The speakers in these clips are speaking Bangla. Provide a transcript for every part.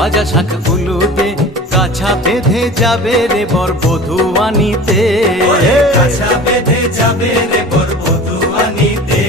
বাজা শাঁখ উলুদে কাছা বেঁধে যাবে রে বর বধূ আনিতে কাছা বেঁধে যাবে রে বর বধূ আনিতে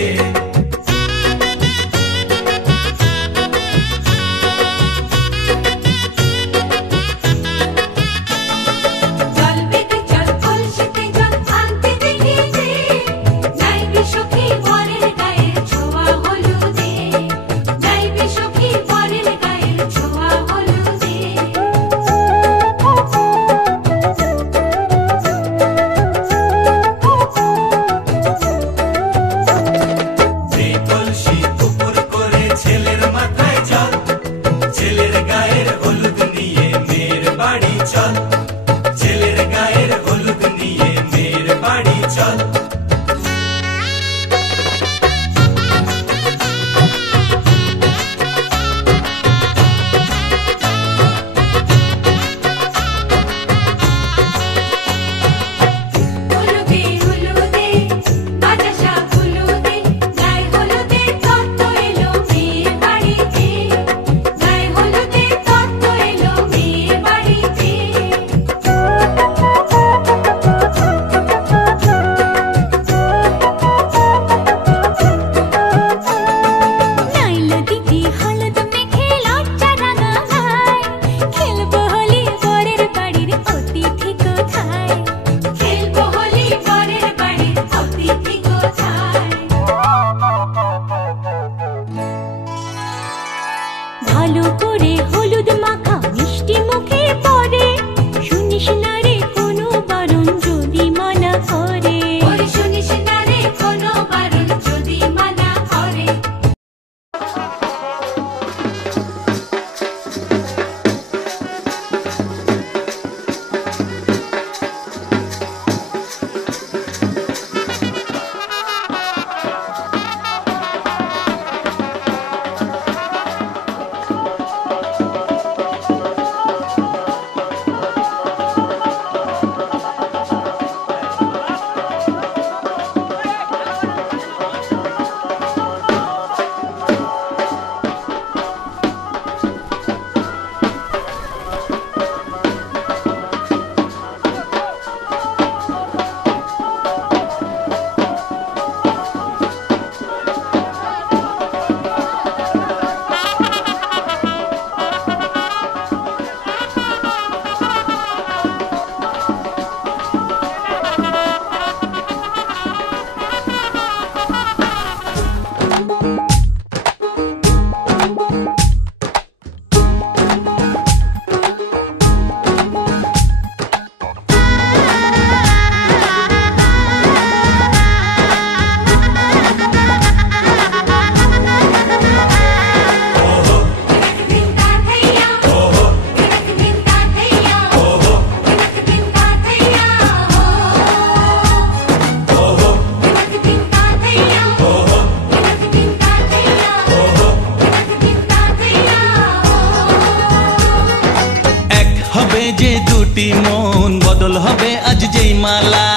মন বদল হবে আজ যেই মালা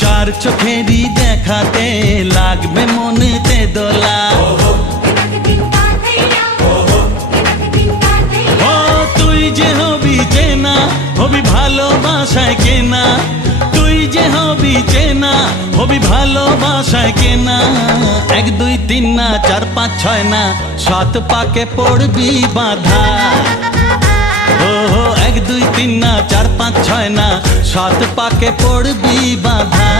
চার চোখেরই দেখাতে লাগবে মনেতে দোলা ও তুই যে হবি চেনা হবি ভালোবাসায় কেনা তুই যে হবি চেনা হবি ভালোবাসায় কেনা 1 2 3 না 4 5 6 না 7 পাকে পড়বি বাধা ও 1 2 3 না 4 5 6 না 7 পাকে পড়বি বাধা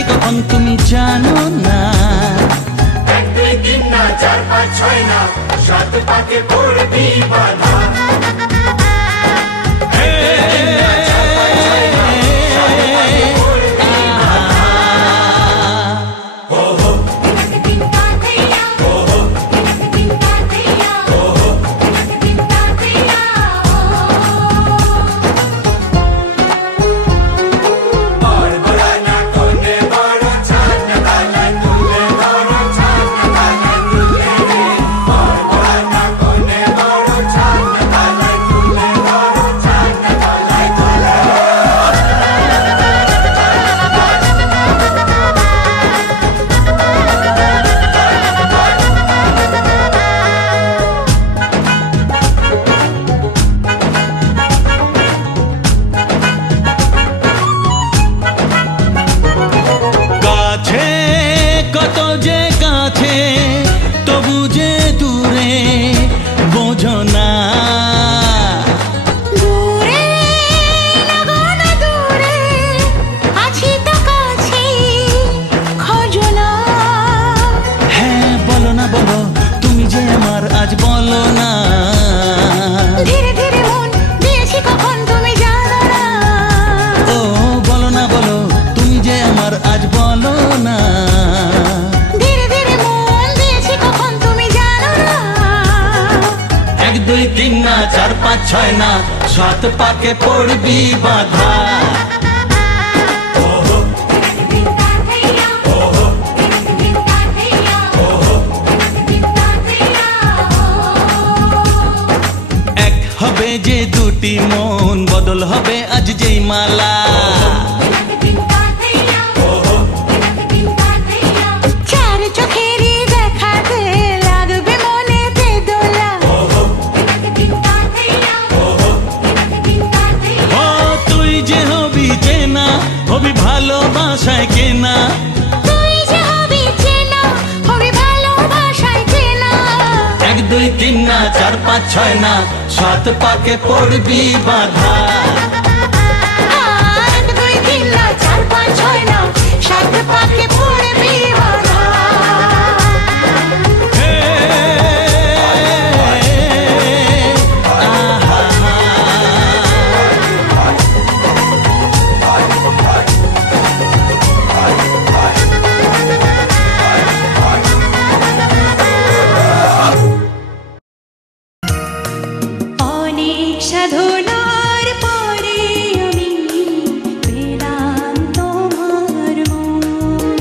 দিয়েছি কখন তুমি জানো না। 1 2 3 না 4 5 6 না 7 পাকে পড়বি বাধা। चार पाँच छय ना 7 पाके पड़बी बाधा। এক হবে যে দুটি মন বদল হবে আজ যেই মালা। হবি ভালোবাসায় কেনা, তুই যে হবি চেনা, হবি ভালোবাসায় কেনা। 1 2 3 না 4 5 6 না 7 পাকে পড়বি বাধা। 1 2 3 না 4 5 6 না 7 পাকে পড়বি বাধা। সাধনার পরে আমি পেলাম তোমার মন।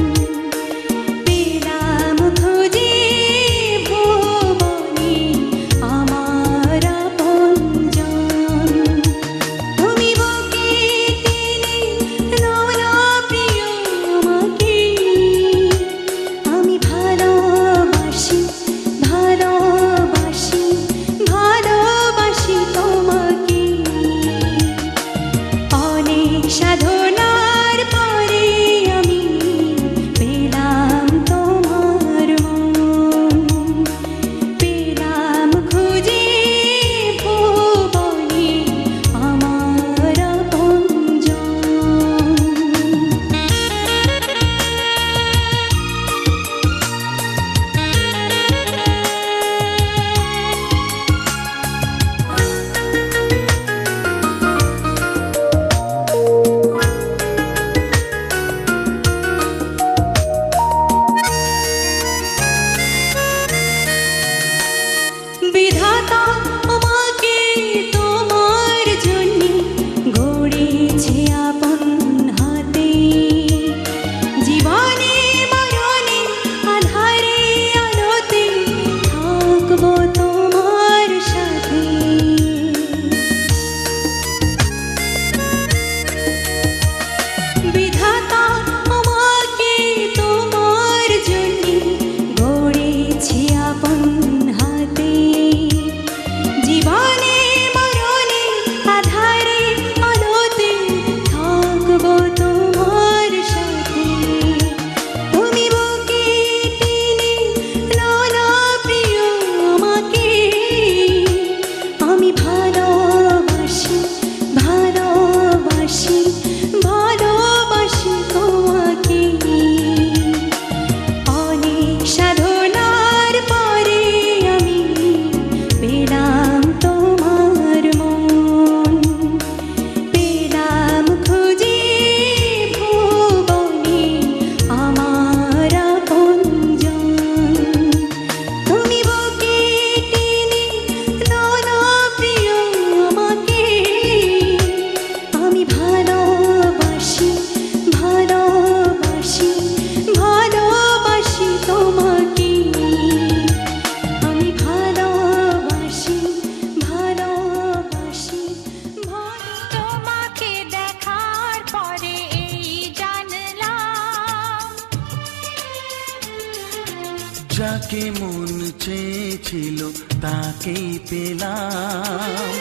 যাকে মন চেয়েছিল তাকেই পেলাম।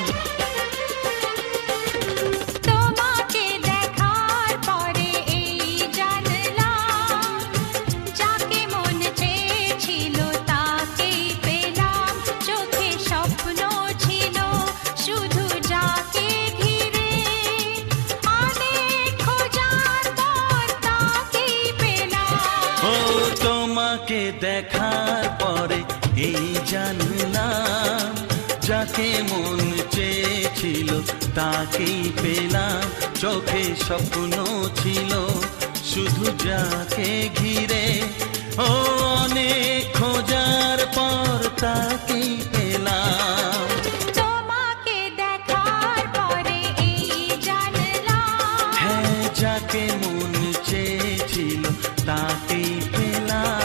তোমাকে দেখার পরে এই জানলাম, যাকে মন চেয়েছিল তাকেই পেলাম। চোখে স্বপ্ন ছিল শুধু যাকে ঘিরে, অনেক খোঁজার পর তাকেই পেলাম। ও তোমাকে দেখার পরে এই জানলাম, যাকে মন চেয়েছিল তাকেই পেলাম। চোখে স্বপ্ন ছিল শুধু যাকে ঘিরে, ও অনেক খোঁজার পর তাকেই পেলাম। তোমাকে দেখার পরে এই জানলাম, হ্যাঁ, যাকে মন চেয়েছিল তাকেই পেলাম।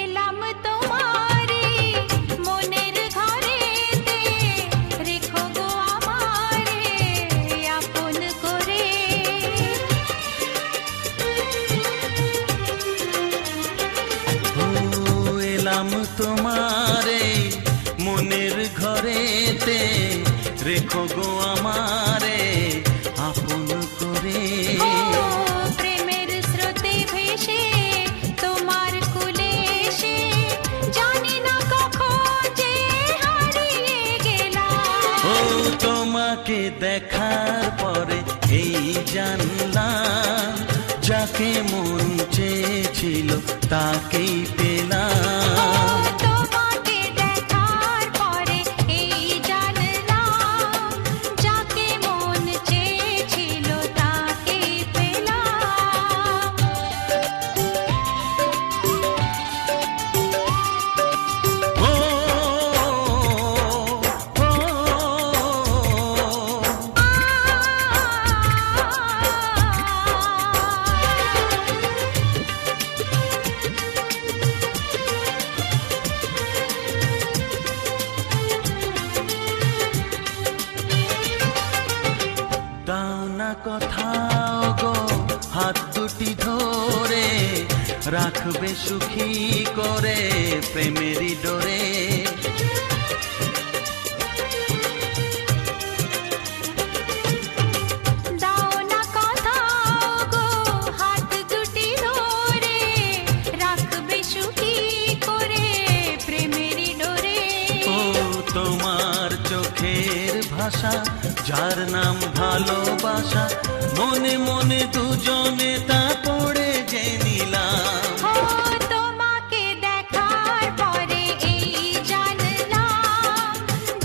এলাম তোমারে মনের ঘরেতে, রেখো গো আমারে আপন করে। ও এলাম তোমারে মনের ঘরেতে, রেখো গো আমারে আপন করে। ও প্রেমের স্রোতে ভেসে তোমার কুলে এসে, জানি না কখন যে হারিয়ে গেলাম। ও তোমাকে দেখার পরে এই জানলাম, যাকে মন চেয়েছিল তাকেই পেলাম। তোমাকে দেখার পরে এই জানলাম, যাকে মন চেয়েছিল তাকেই পেলাম। ও, ও, দাও না কোথাও গো হাত দুটি ধরে, রাখবে সুখী করে প্রেমেরই ডোরে। দাও না কোথাও গো হাত দুটি ধরে, রাখবে সুখী করে প্রেমেরই ডোরে। ও তোমার চোখের ভাষা, যার নাম ভালোবাসা, মনে মনে দুজনে তা পড়ে যে নিলাম। ও তোমাকে দেখার পরে এই জানলাম,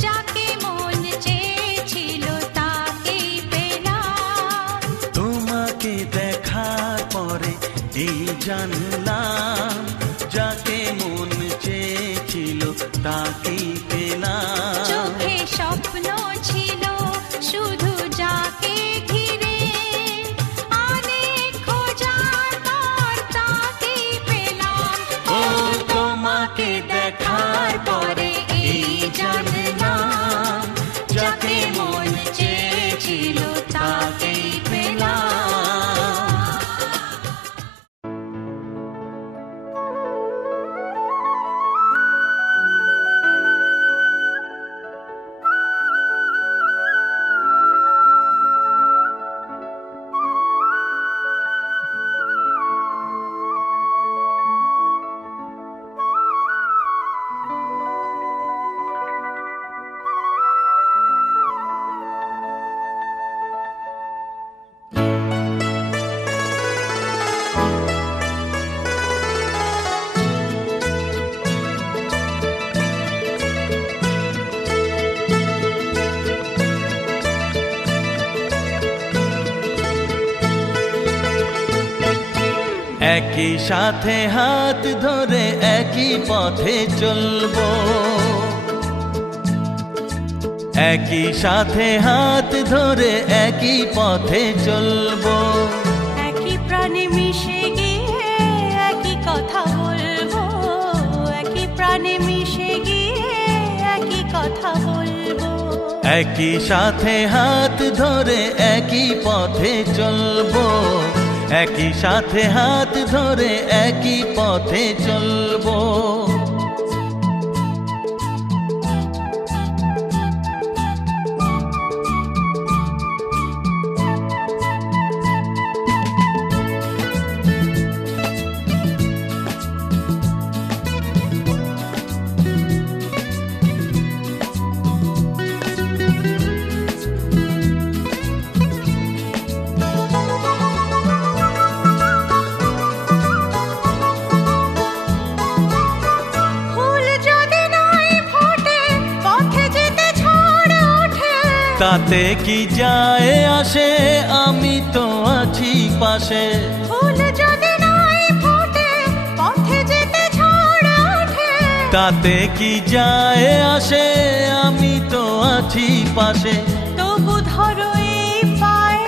যাকে মন চেয়েছিল তাকেই পেলাম। তোমাকে দেখার পরে এই জানলাম, যাকে মন চেয়েছিল তাকেই পেলাম। চোখে স্বপ্ন ছিল শুধু যাকে ঘিরে, অনেক খোঁজার পর তাকেই পেলাম। ও তোমাকে দেখার পরে এই জানলাম, যাকে মন চেয়েছিল তাকেই পেলাম। একই সাথে হাত ধরে একই পথে চলবো, একই সাথে হাত ধরে একই পথে চলবো, একই প্রাণে মিশে গিয়ে একই কথা বলবো, একই প্রাণে মিশে গিয়ে একই কথা বলবো। একই সাথে হাত ধরে একই পথে চলবো, একই সাথে হাত ধরে একই পথে চলবো। তাতে কি যায় আসে, আমি তো আছি পাশে। ফুল যদি নাই ফোটে পথে যেতে ঝড় ওঠে, তাতে কি যায় আসে, আমি তো আছি পাশে। তবু ধরো এই পায়ে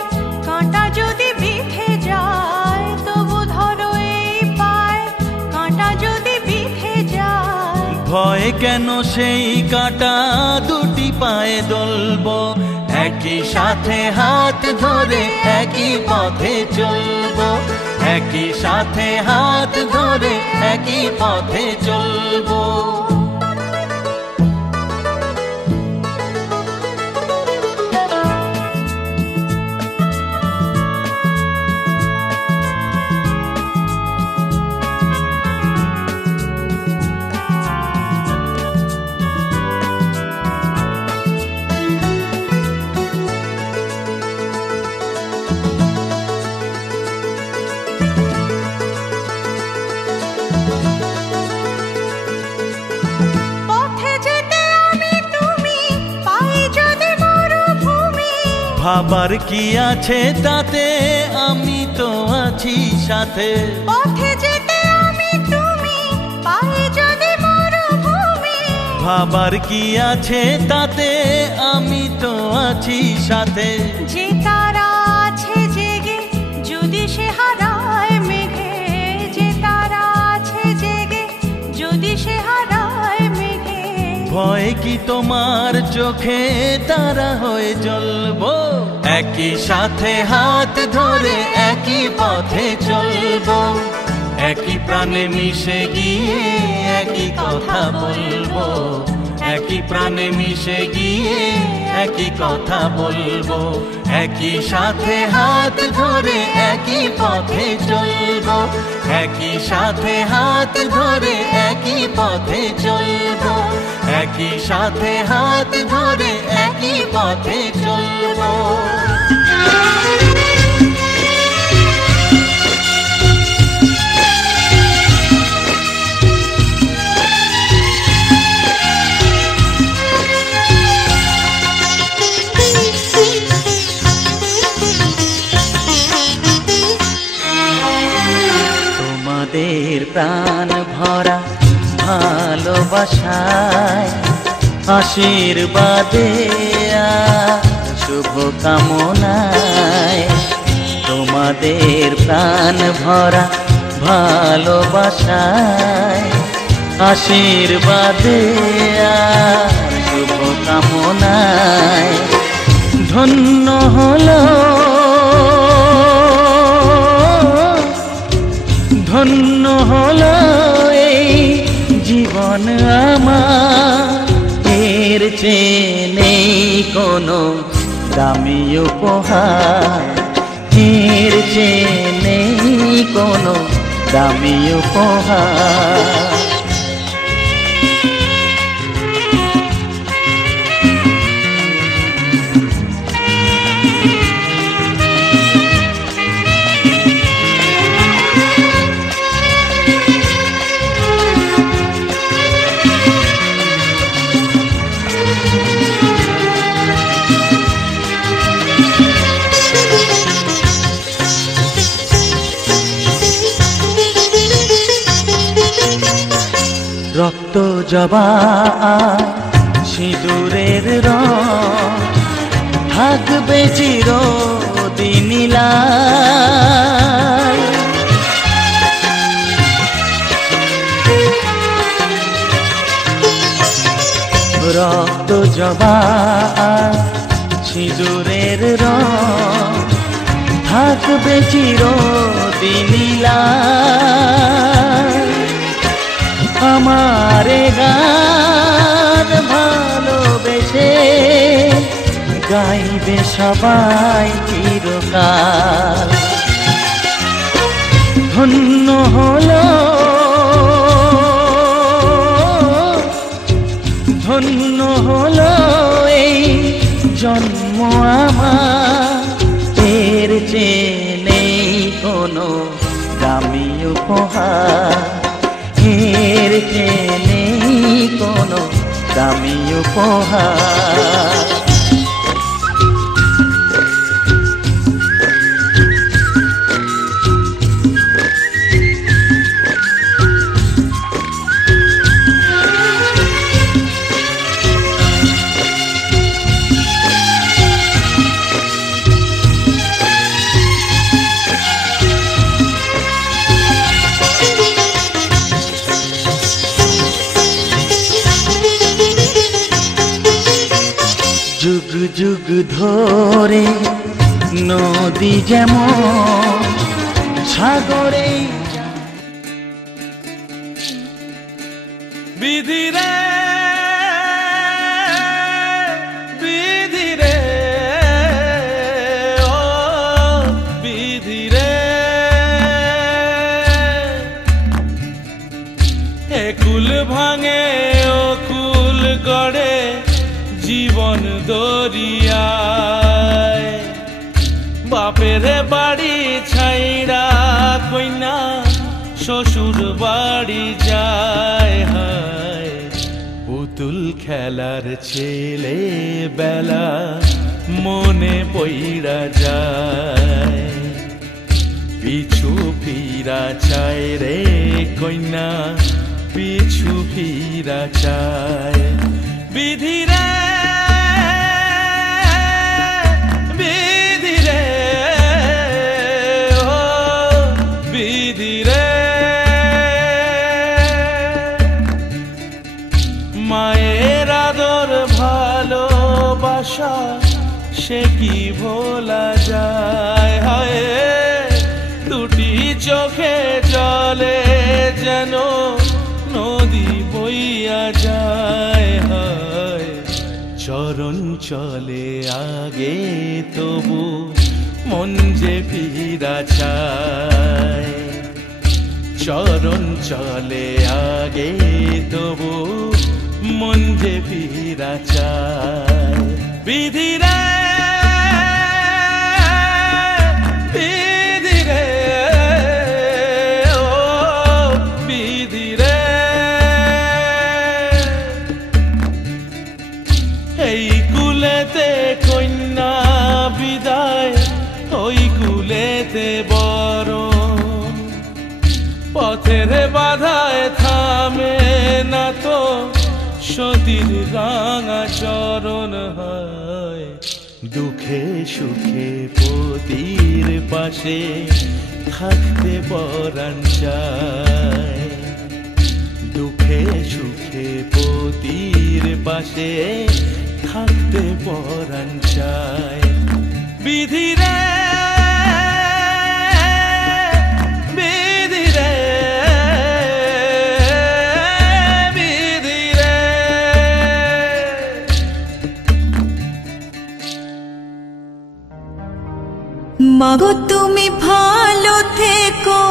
কাঁটা যদি বিঁধে যায়, তবু ধরো এই পায়ে কাঁটা যদি বিঁধে যায়। ভয় কেন সেই কাঁটা দুটি পায়ে দলবো, একই সাথে হাত ধরে একই পথে চলবো, একই সাথে হাত ধরে একই পথে চলবো। ভাবার কি আছে তাতে, আমি তো আছি সাথে। পথে যেতে আমি তুমি পায়ে যদি মরুভূমি, ভাবার কি আছে তাতে, আমি তো আছি সাথে। যে তারা আছে জেগে যদি সে হারায় মেঘে, যে তারা আছে জেগে যদি সে হারায় মেঘে। ভয় কি তোমার চোখে তারা হয়ে জ্বলবো, একই সাথে হাত ধরে একই পথে চলবো, একই প্রাণে মিশে গিয়ে একই কথা বলবো, একই প্রাণে মিশে গিয়ে একই কথা বলবো। একই সাথে হাত ধরে একই পথে চলবো, একই সাথে হাত ধরে একই পথে চলবো, একই সাথে হাত ধরে একই পথে চলবো। তোমাদের প্রাণ ভরা ভালোবাসায়, আশীর্বাদে শুভ কামনায়। তোমাদের প্রাণ ভরা ভালোবাসায়, আশীর্বাদে শুভ কামনায়। ধন্য হলো ধন্য হলো এই জীবন আমার, এর চেয়ে নেই কোনো দামি উপহার, এর চেয়ে নেই কোনো দামি উপহার। রক্ত জবা সিঁদুরের রং থাকবে চিরদিন লাল। রক্ত জবা সিঁদুরের রং থাকবে চিরদিন লাল। আমারে গান ভালোবেসে গাইবে সবাই চিরকাল। ধন্য হলো ধন্য হলো এই জন্ম আমার, এর চেয়ে নেই কোনো দামি উপহার, এর চেয়ে নেই কোনো দামি উপহার। যুগ যুগ ধরে নদী যেমন সাগরে বিধিরে বিধিরে ও বিধিরে, একুল ভাঙে ও কুল গড়ে জীবন দরিয়ায়। বাপের বাড়ি ছাইড়া কইনা শ্বশুর বাড়ি যায়, হায় পুতুল খেলার ছেলে বেলা মনে পইড়া যায়। পিছু ফিরা চায় রে কইনা, পিছু ফিরা চায়। বিধিরে বিধিরে ও বিধিরে, মায়ের আদর ভালোবাসা সে কি ভোলা যায়। হায় দুটি চোখে জলে যেন নদী বইয়া যায়। হায় চরণ চলে আগে তবু মন যে ফিরা চায়। চরণ চলে আগে তবু মন যে ফিরা চায়। বিধিরে বিধিরে ও বিধিরে, এই কুলেতে কন্যা বিদায়, ওই কুলেতে বরণ। পথের বাধায় থামে না তো সতীর রাঙা চরণ, হয় দুঃখে সুখে পতির পাশে থাকতে পরাণ চায়। দুঃখে সুখে পতির পাশে থাকতে পরাণ চায়। বিধিরে বিধিরে বিধিরে, মাগো তুমি ভালো থেকো,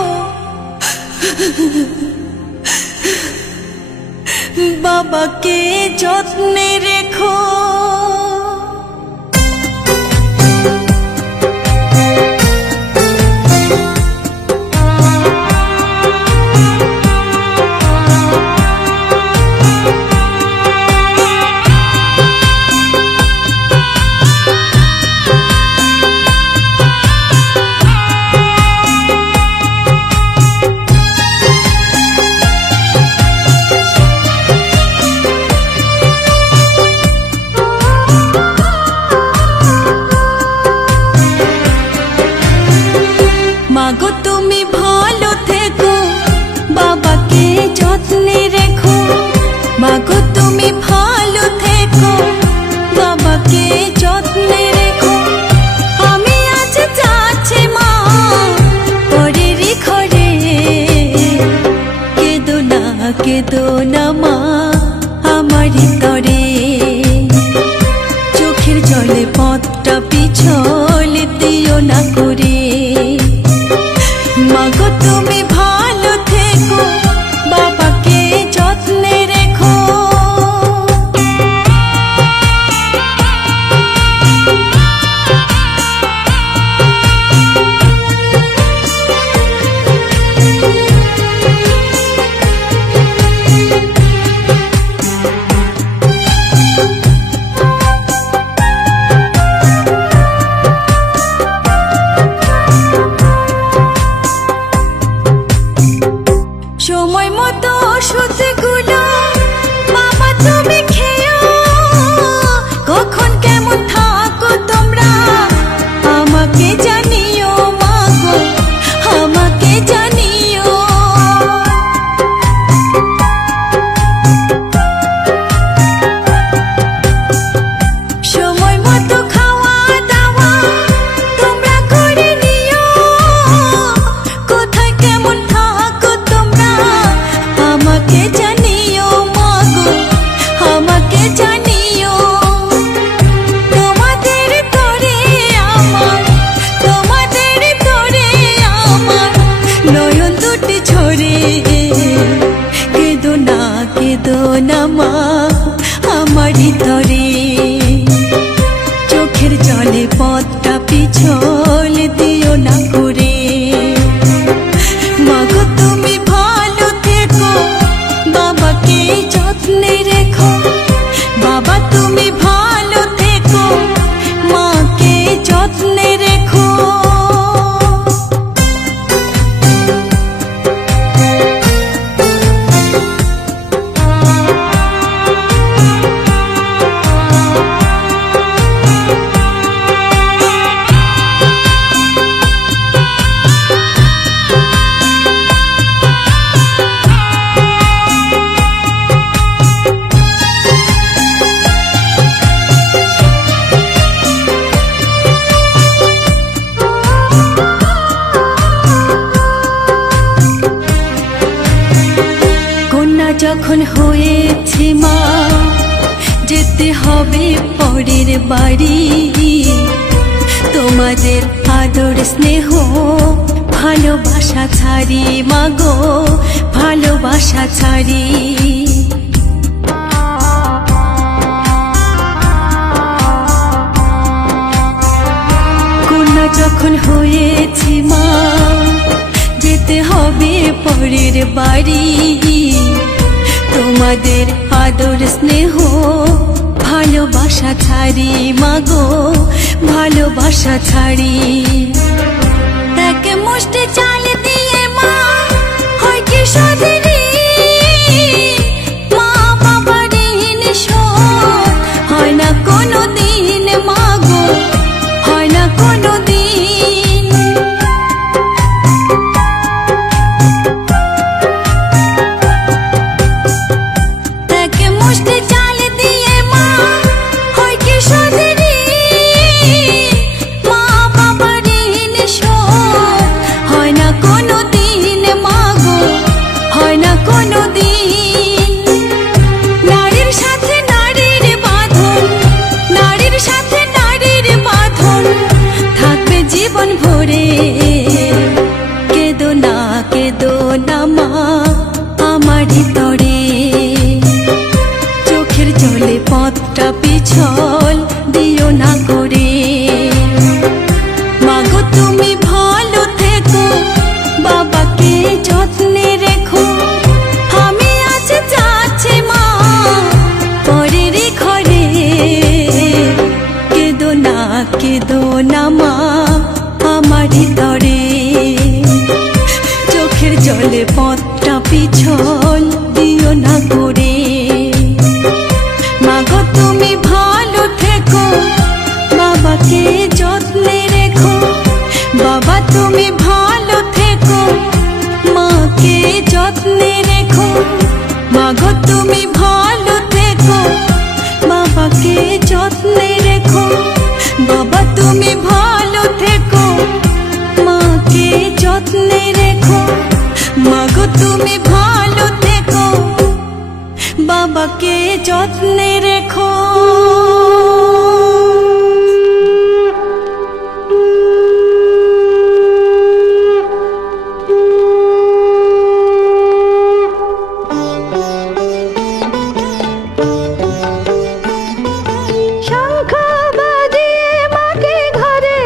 বাবাকে যত্নে রেখো। চোখের জলে পথটা পিছল দিও না করে। মাগো তুমি ভালো থেকো, বাবাকে যত্নে রেখো। বাবা তুমি ভালো থেকো, মাকে যত্নে রেখো। যখন হয়েছে মা, যেতে হবে পরের বাড়ি। তোমাদের আদর স্নেহ ভালোবাসা ছাড়ি মাগো, ভালোবাসা ছাড়ি। কন্যা যখন হয়েছে মা, যেতে হবে পরের বাড়ি। তোমাদের আদর স্নেহ ভালোবাসা ছাড়ি মাগো, ভালোবাসা ছাড়ি। এক মুষ্টি চাল দিয়ে মা হয় কি সদরি, মা বাবার ঋণ শোধ হয় না কোনো দিন মাগো, হয় না কোনো দিন। কেদো না কেদো না মা আমার ভিতরে, চোখের জলে পথটা পিছল দিও না করে। মাগো তুমি ভালো থেকো, বাবাকে যত্নে রেখো। আমি আজ যাচ্ছি মা পরের ঘরে, কেদো না মা আমার ভিতরে, চোখের জলে পথটা পিছল দিও না করে। মাগো তুমি ভালো থেকো, বাবাকে যত্নে রেখো। বাবা তুমি ভালো থেকো, মাকে যত্নে রেখো। মাগো তুমি ভালো থেকো, বাবাকে যত্নে রেখো। বাবা তুমি ভালো থেকো, মাকে যত্নে রেখো। মাগো তুমি ভালো থেকো, বাবাকে যত্নে রেখো। শঙ্খ বাজিয়ে মাকে ঘরে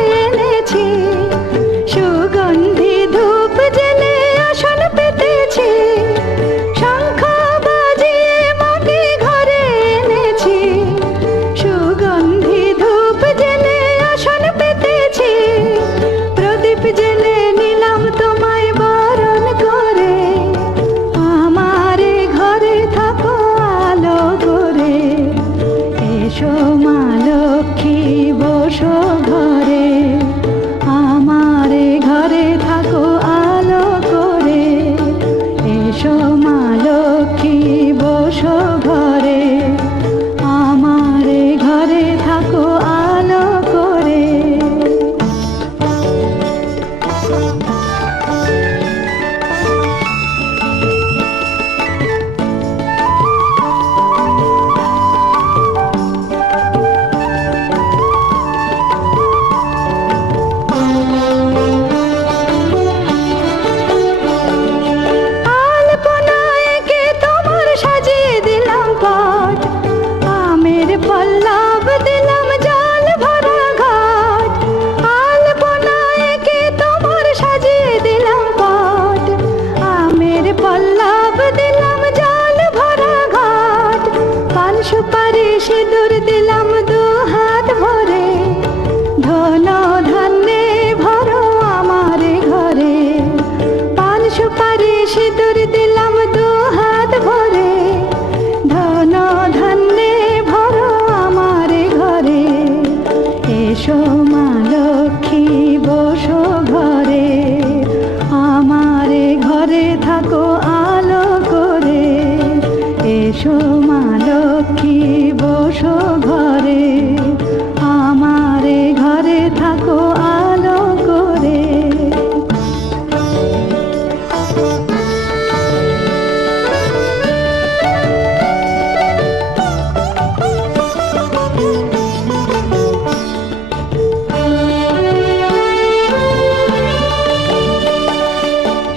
ধন ধান্যে ভরো আমার ঘরে, পান সুপারি সিঁদুর দিলাম দু হাত ভরে। ধন ধান্যে ভরো আমার ঘরে, এসো মা লক্ষ্মী বসো ঘরে, আমার ঘরে থাকো আলো করে। এসো মা লক্ষ্মী বসো ঘরে, আমার ঘরে থাকো আলো করে।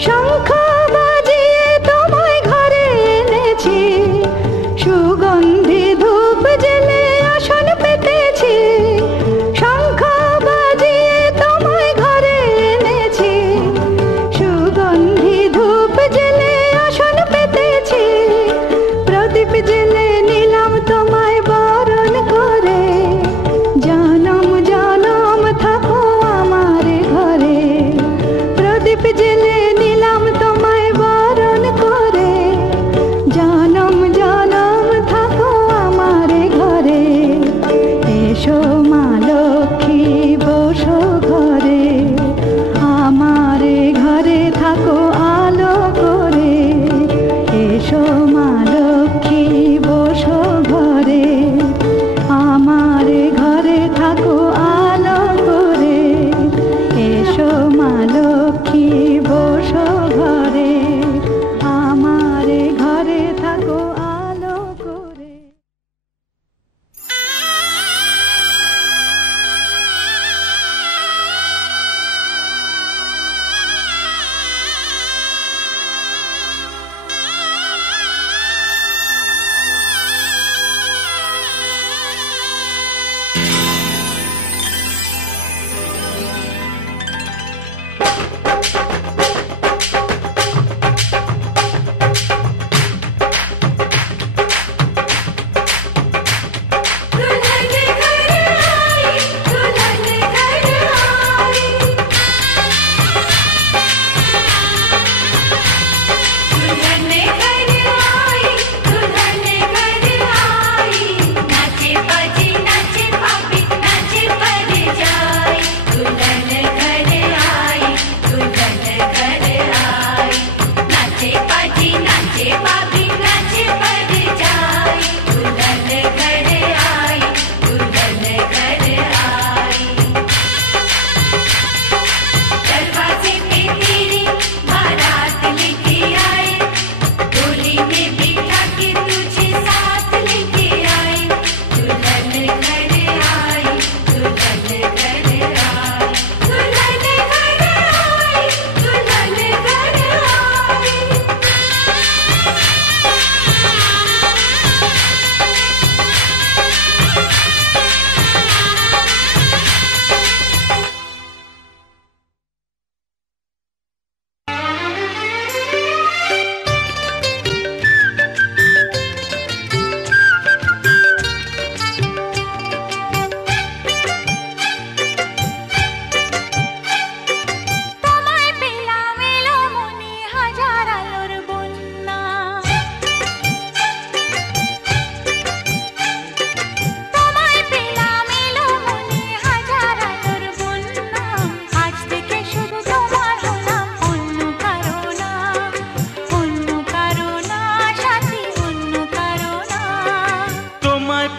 শঙ্খ বাজিয়ে তোমায় ঘরে এনেছি, সুগন্ধি ধূপ জেলে আসন পেতেছি। শঙ্খ বাজিয়ে তোমায় ঘরে এনেছি, সুগন্ধি ধূপ জেলে আসন পেতেছি। প্রদীপ জেলে নিলাম তোমায় বরণ করে, জনম জনম থাকো আমার ঘরে। প্রদীপ জেলে নিলাম তোমায় বরণ করে, জনম জনম থাকো আমার ঘরে। এসো মা লক্ষ্মী বসো ঘরে, আমার ঘরে থাকো আলো করে। এসো মা লক্ষ্মী বসো ঘরে, আমার ঘরে থাকো আলো করে। এসো মা লক্ষ্মী বসো ঘরে, আমার ঘরে থাকো আলো করে।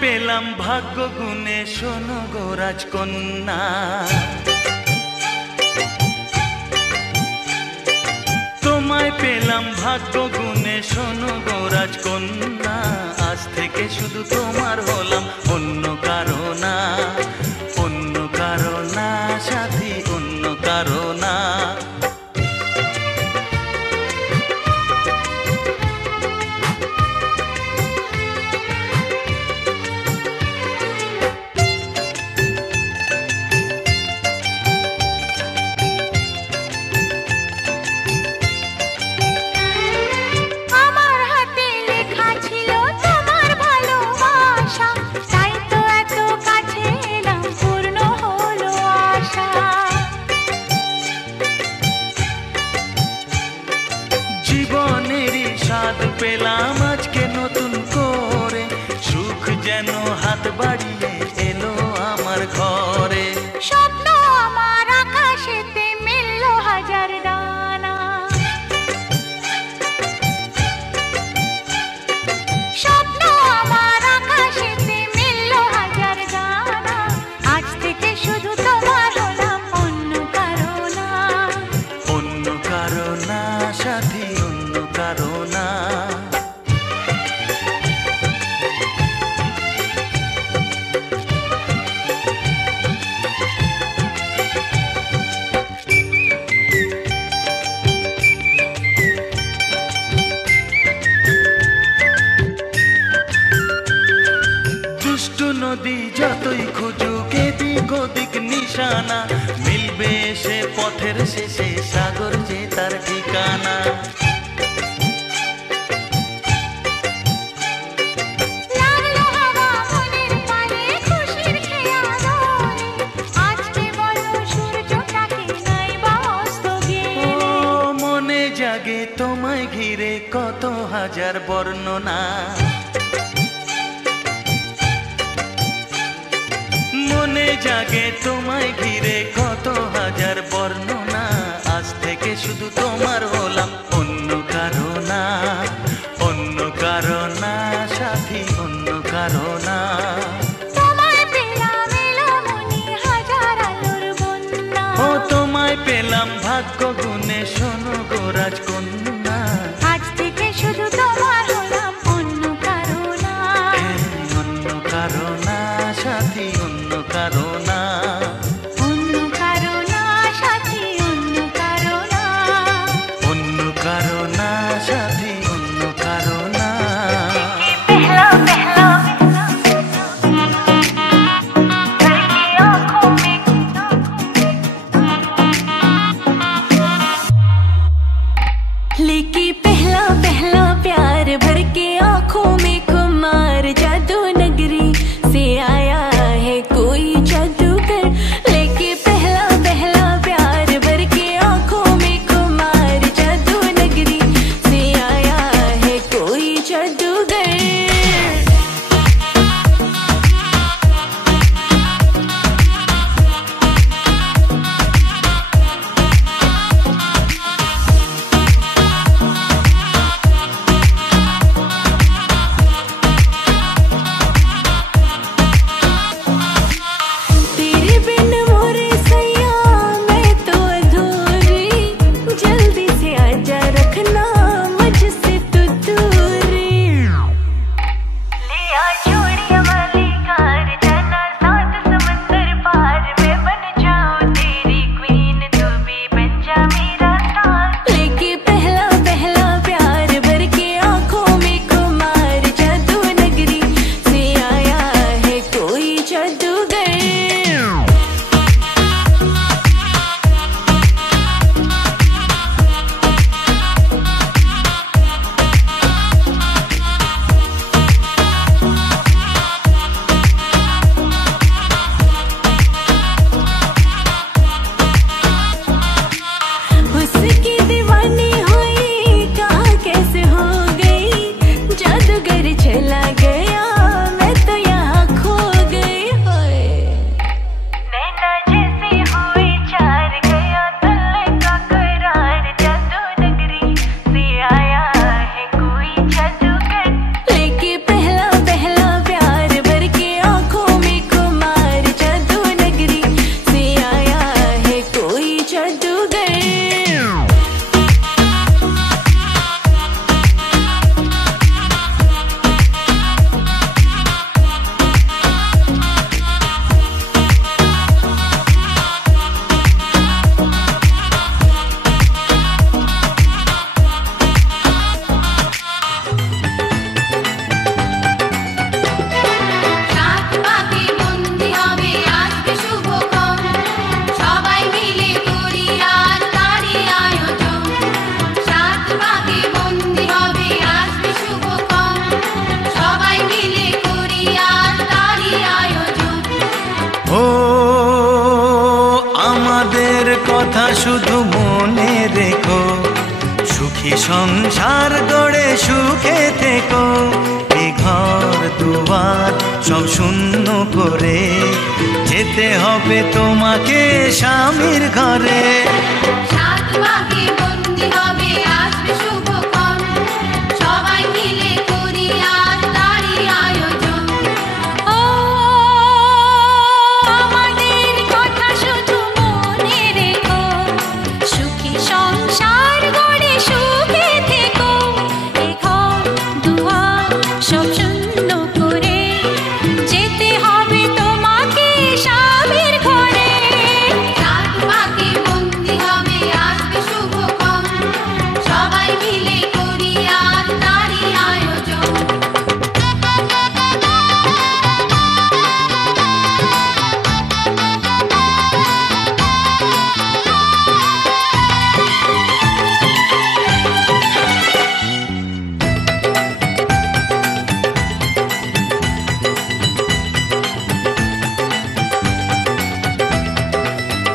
পেলাম ভাগ্য গুণে শোনো গো রাজকন্যা, তোমায় পেলাম ভাগ্য গুণে শোনো গো রাজকন্যা। আজ থেকে শুধু তোমার হলাম, অন্য কারো না, অন্য কারো না সাথী, অন্য কারো না। আমার হাতে লেখা ছিল তোমার ভালোবাসা, তাই তো এত পেলাম আজকে নতুন করে, সুখ যেন হাত বাড়িয়ে এলো আমার ঘরে। স্বপ্ন আমার আকাশেতে মিলল হাজার ডানা, স্বপ্ন আমার আকাশেতে মিলল হাজার ডানা। আজ থেকে শুধু তোমার হলাম, অন্য কারো না। অন্য কারো না সাথী, অন্য কারো না। দুষ্টু নদী যতই খুঁজুক এদিক ওদিক নিশানা, মিলবে সে পথের শেষে সাগর যে তার ঠিকানা। লাগলো হাওয়া মনের পানে খুশির খেয়ালে, আজকে বলো সূর্যটাকে নাই বা অস্ত ও গেলে। মনে জাগে তোমায় ঘিরে কত হাজার বর্ণনা, মনে জাগে তোমায় ঘিরে কত হাজার বর্ণনা। আজ থেকে শুধু তোমার হলাম, অন্য কারো না। অন্য কারো না সাথী, অন্য কারো না। তোমায় পেলাম এলোমনি হাজার আলোর বন্যা, ও তোমায় পেলাম ভাগ্য গুণে, শোনো গো রাজকন্যা। আজ থেকে শুধু তোমার হলাম, অন্য কারো না। অন্য কারো না সাথী, অন্য কারো না। অন্য কারো না সাথী, অন্য কারো না। অন্য কারো না সাথী, অন্য কারো না। पहला पहला घर की आँखों में, लेके पहला पहला प्यार भर के आँखों में खुमार, जादू नगरी से आया है कोई जादूगर। लेके पहला पहला प्यार भर के आँखों में खुमार, जादू नगरी से आया है कोई जादूगर। तेरे बिन मोरे सैया मैं तो अधूरी, जल्दी से आजा रखना मुझसे तू दूरी। ले आ चूड़ियां वाली कार, जाना सात समंदर पार, मैं बन जाऊं तेरी क्वीन, तू भी बन जा मेरा स्टार। लेके पहला पहला प्यार भर के आँखों में खुमार, जादू नगरी से आया है कोई जादूगर। उसकी दीवानी हुई कहाँ कैसे हो गई, जादूगर चला गया मैं तो यहाँ खो गई। होए नैना जैसी हुई चार, गया तले का करार, जादू नगरी से आया है कोई जादूगर। लेके पहला पहला प्यार भर के आँखों में खुमार, जादू नगरी से आया है कोई जादूगर। সাত পাকে বন্দি হবে আজকে শুভক্ষণ, সবাই মিলে করি আজ তারই আয়োজন। সাত পাকে বন্দি হবে আজকে শুভক্ষণ, সবাই মিলে করি আজ তারই আয়োজন। ও আমাদের কথা শুধু মনে রেখো, সুখী সুখী সংসার গড়ে সুখে থেকো, এ ঘর দুয়ার সব শূন্য করে যেতে হবে তোমাকে স্বামীর ঘরে। সাত পাকে বন্দি হবে আসবে শুভক্ষণ, সবাই মিলে করি আজ তারই আয়োজন। ও আমাদের কথা শুধু মনে রেখো, সুখী সংসার গড়ে সুখে থেকো, এ ঘর দুয়ার সব শূন্য করে যেতে হবে তোমাকে স্বামীর ঘরে। সাত পাকে বন্দি হবে আসবে শুভক্ষণ, সবাই মিলে করি আজ তারই আয়োজন।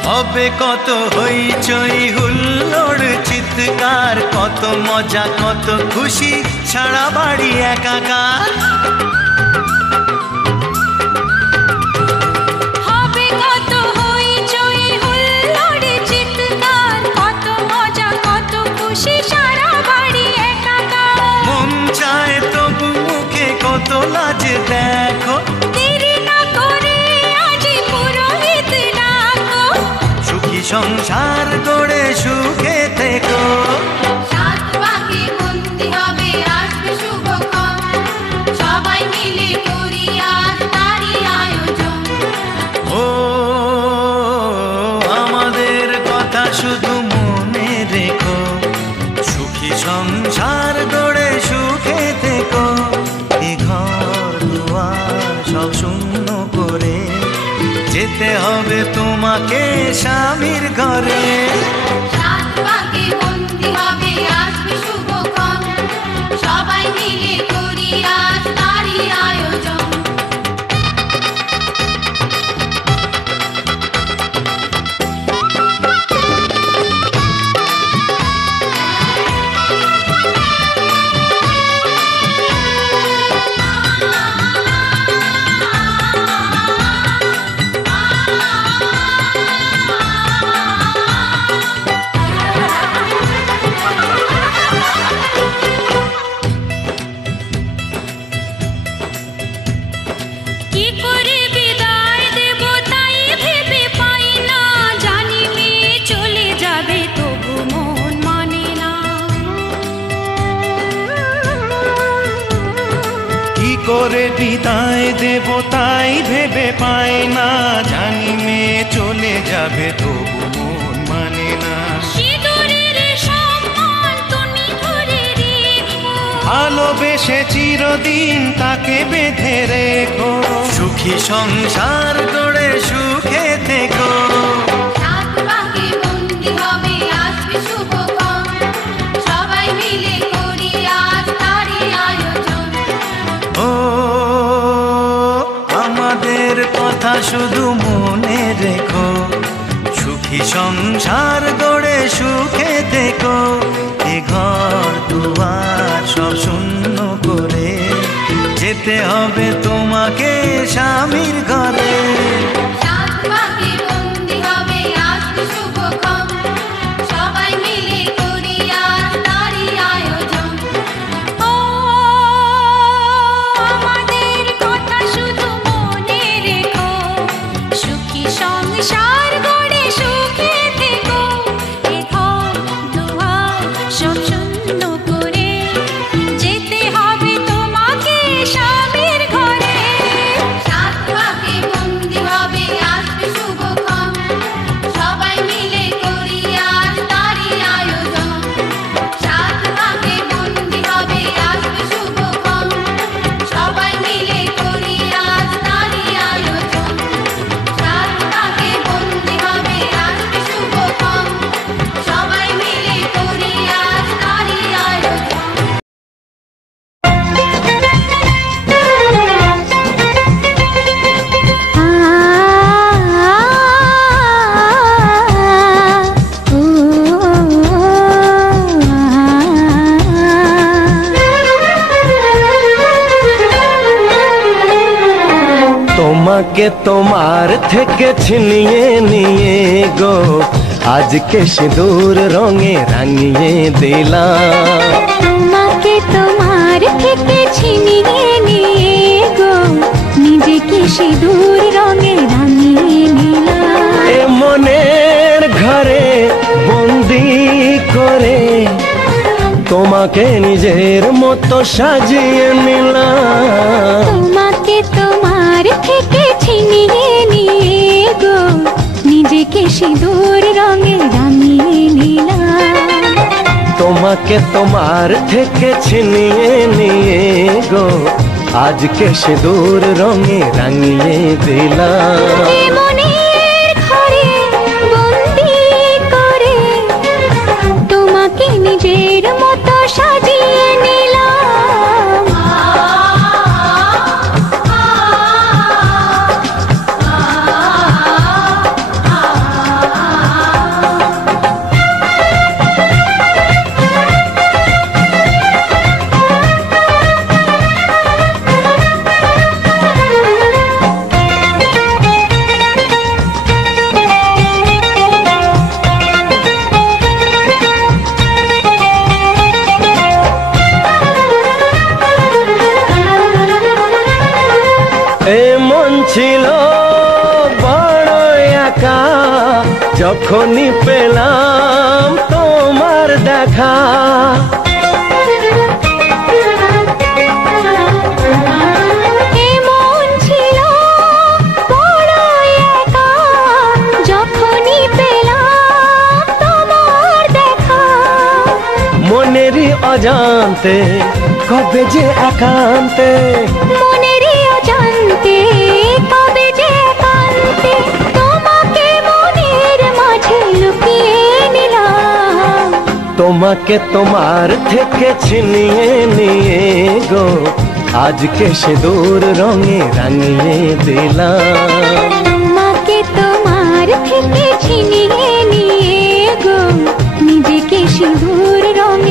হবে কত হইচই হুল্লোড় চিৎকার, কত মজা কত খুশি সারা বাড়ি একাকার। হবে কত হইচই হুল্লোড় চিৎকার, কত মজা কত খুশি সারা বাড়ি একাকার। মন চায় তবু মুখে কত লাজ দেখো, দেরি না করে আজই পুরোহিত ডাকো, সুখী সংসার গড়ে সুখে থেকো। সাত পাকে বন্দি হবে আসবে শুভক্ষণ, সবাই মিলে করি আজ তারই আয়োজন। ও আমাদের কথা শুধু মনে রেখো, সুখী সংসার গড়ে সুখে থেকো, এ ঘর দুয়ার সব শূন্য করে যেতে হবে তোমাকে স্বামীর ঘরে। সাত পাকে বন্দি হবে আসবে শুভক্ষণ, সবাই মিলে করি আজ তারই আয়োজন। কি করে বিদায় দেব তাই ভেবে পাই না, জানি মেয়ে চলে যাবে তবু মন মানে না। কি করে বিদায় দেব তাই ভেবে পাই না, জানি মেয়ে চলে যাবে তবু মন মানে না। সিঁদুরের সম্মান তুমি ধরে রেখো, ভালোবেসে চিরদিন তাকে বেঁধে রেখো, সুখী সংসার গড়ে সুখে থেকো। সাত পাকে বন্দি হবে আসবে শুভক্ষণ, সবাই মিলে করি আজ তারই আয়োজন। ও আমাদের কথা শুধু মনে রেখো, সুখী সংসার গড়ে সুখে থেকো, এ ঘর দুয়ার সব শূন্য করে যেতে হবে তোমাকে স্বামীর ঘরে। সাত পাকে বন্দি হবে আসবে শুভক্ষণ, সবাই মিলে করি আজ তারই আয়োজন। ও আমাদের কথা শুধু মনে রেখো, সুখী সংসার গড়ে সুখে থেকো, এ ঘর দুয়ার সব শূন্য করে যেতে হবে তোমাকে স্বামীর ঘরে। সাত পাকে বন্দি হবে তোমাকে তোমার থেকে ছিনিয়ে নিয়ে গো আজকে সিঁদুর রঙে রাঙিয়ে দিলাম। তোমাকে তোমার থেকে ছিনিয়ে নিয়ে গো নিজেকে সিঁদুর রঙে রাঙিয়ে নিলাম। এ মনের ঘরে বন্দি করে তোমাকে নিজের মতো সাজিয়ে নিলাম। তোমাকে তোমার থেকে ছিনিয়ে নিয়ে গো নিজেকে সিঁদুর রঙে রাঙিয়ে নিলাম। তোমাকে তোমার থেকে ছিনিয়ে নিয়ে গো আজকে সিঁদুর রঙে রাঙিয়ে দিলাম। এ মনের ঘরে বন্দি করে তোমাকে নিজের মতো সাজিয়ে নিলাম। এ মন ছিল বড় একা যখনই পেলাম তোমার দেখা। এ মন ছিল বড় একা যখনই পেলাম তোমার দেখা। মনেরই অজান্তে কবে যে একান্তে, মনেরই অজান্তে কবে যে একান্তে তোমাকে মনের মাঝে লুকিয়ে নিলাম। তোমাকে তোমার থেকে ছিনিয়ে নিয়ে গো আজকে সিঁদুর রঙে রাঙিয়ে দিলাম। তোমাকে তোমার থেকে ছিনিয়ে নিয়ে গো নিজেকে সিঁদুর রঙে